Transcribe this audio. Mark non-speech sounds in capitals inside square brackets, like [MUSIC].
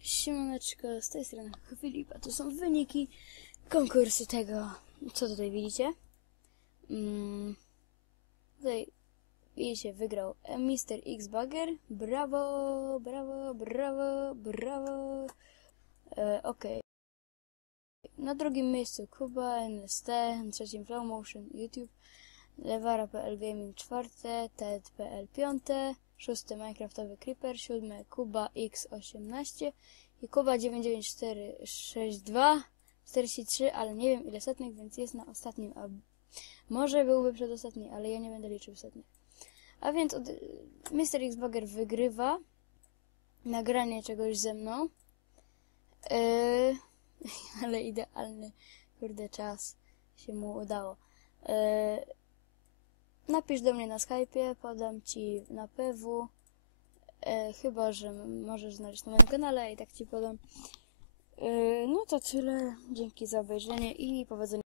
Siemaneczko, z tej strony Filipa. To są wyniki konkursu tego, co tutaj widzicie. Mm, tutaj widzicie, wygrał Mr. X Bagger. Brawo, brawo, brawo, brawo. E, Okej. Na drugim miejscu Kuba, NST, na trzecim Flowmotion, YouTube, Lewara.pl Gaming czwarte, TED.pl piąte, szóste Minecraftowy Creeper, siódme Kuba X18 i Kuba 99462 43, ale nie wiem ile setnych, więc jest na ostatnim, a może byłby przedostatni, ale ja nie będę liczył setnych. A więc od, Mr. Xbagger wygrywa nagranie czegoś ze mną. Yy, [LAUGHS] ale idealny, kurde, czas się mu udało. Yy, napisz do mnie na Skype'ie, podam ci na PW. E, chyba, że możesz znaleźć na moim kanale i tak ci podam. E, no to tyle. Dzięki za obejrzenie i powodzenia.